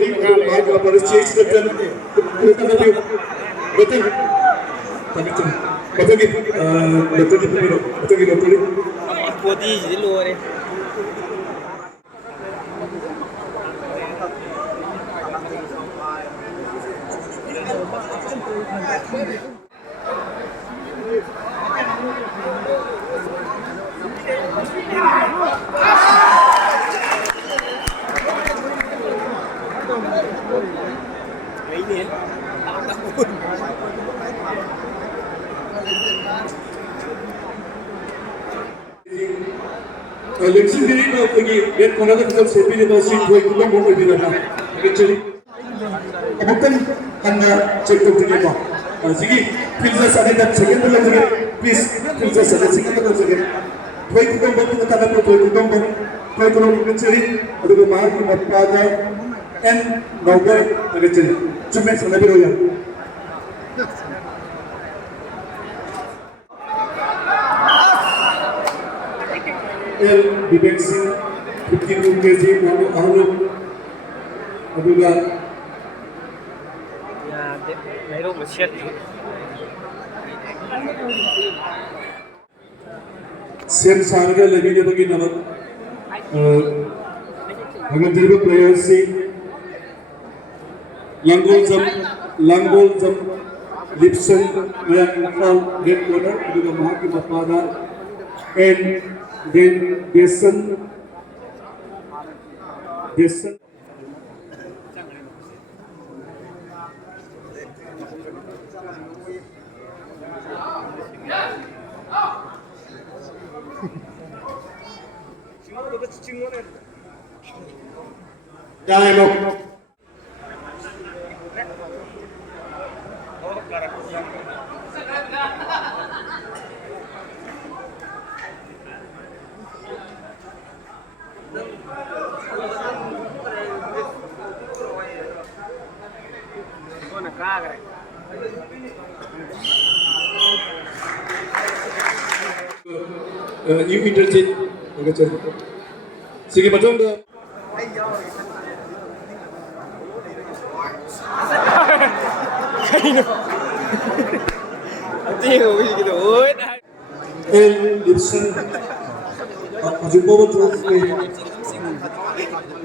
Victory, Mark Apparas Chase Captain, Betul, betul. Betul gitu, betul gitu Miro, betul gitu betul. Body di luar ni. Ini tahun. Election diri na pagi red corner ka sa CP na si Joy ko mo mo dira na. Actually, abutan hanga check to diri mo. Sige, please sa sa second lang sige. Please, please sa sa second lang sige. Joy ko mo mo ta na Joy ko mo. Joy ko mo actually adugo mahal ko mapada and novel actually. Chume sa na biro yan. El Vivek Singh 52 kg ahlu aduga Ya, meron masyad. Sen Sarga lagi dia bagi nama agar jadi player si Langgol Jam Lipson yang fall red corner aduga mahaki mapada and then Jason dialog you interchange agak sige macam dah El Lipson jumpa betul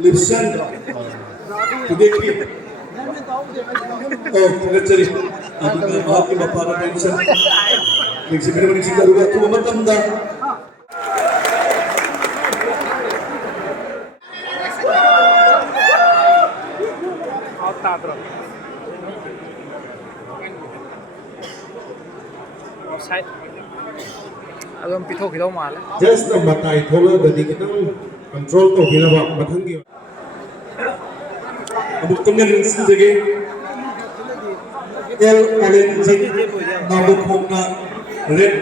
Lipson देखिए tidak cari aduh maaf ya bapak ada tension yang sebenarnya cinta juga tuh macam dah Offside. Agam pithok hidaw mal. just the matai thola gadi kita control to hina ba mathangi abu tumne rinsin jage el orange nabu khomna red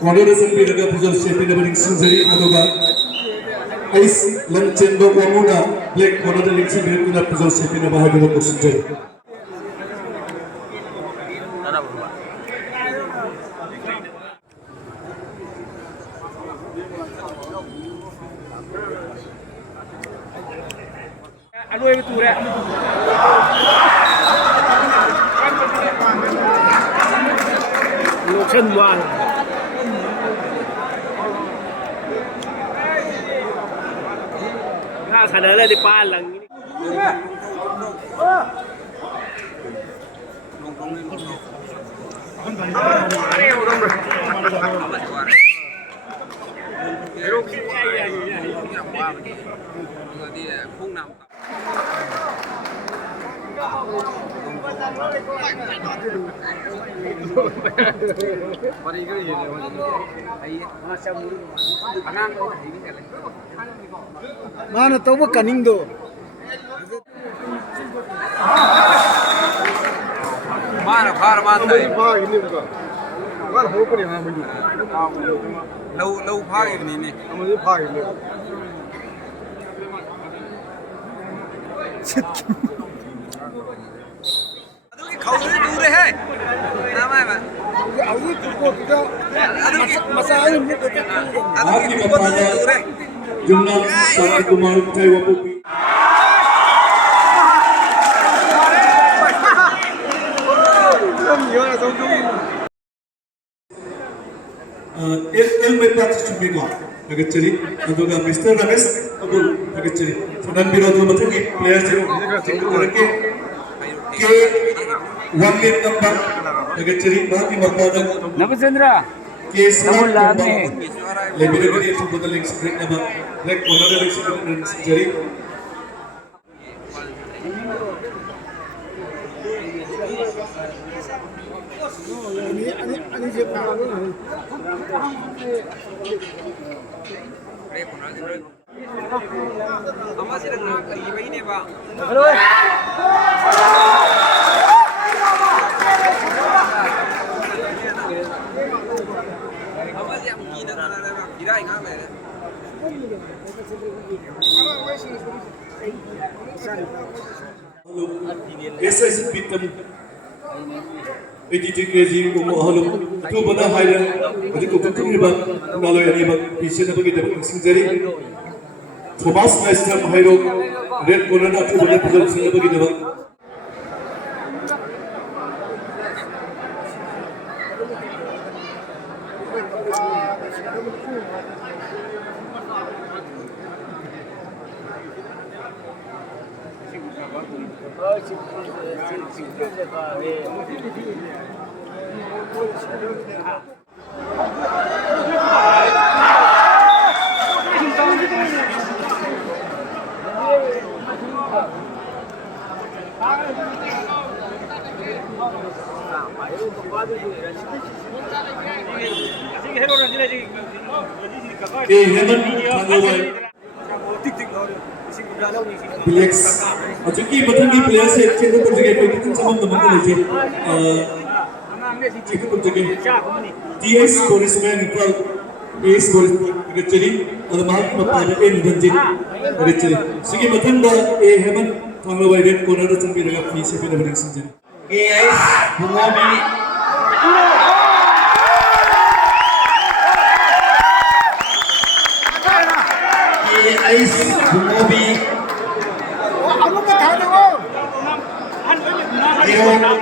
coordination bi daga pujo sepi da rinsin jage aduga ice luncheon do amuna black coordination rinsin bi kuna pujo sepi na bahagi do kusin jage Aduh itu rek. Lotion wang. Nah, sadar di palang ini. Mana tahu kaning do? Mana far mata ini? Ini bukan. Kan hope ni mana baju. Lau far ini ni. Kamu ni far ini. Kau ni दूर है नाम है मैं Aduh tu kita masalah ini kita. Aduh kita दूर है jumlah 1 Kumar Jaya Wapupi El may practice chumi ko agachari aduga Mr. Ramesh Abul agachari sanan birodu mathagi players ke one lane number agachari bahati marpada नवचंद्रा ke Namun lahat number eh. lebih dari itu badaling secret number rek corner election jari 아니 지금 나가는 Ama silang nakakaiba yun eh ba? Ama siyang kina na kira nga ba? SIS pitam 83 kg umu halum tu bana haira adi ko tukuni ba nalo yani ba pise bagi dapat sinjari Thomas Meister hairo red corner na tu bana pujal singa bagi dapat Heman Thangawai Black Achuki Matangi players se check up jagah pe kitan samam namak leje check up jagah TS Borisman Nikal AS Boris agachari adu mahak mapada en ranjit agachari sigi matanda e Heman Thangawai red corner da champi daga fi se pe namak sinjari AS Bungobi AS Bungobi 아무것도 다 되고 Hero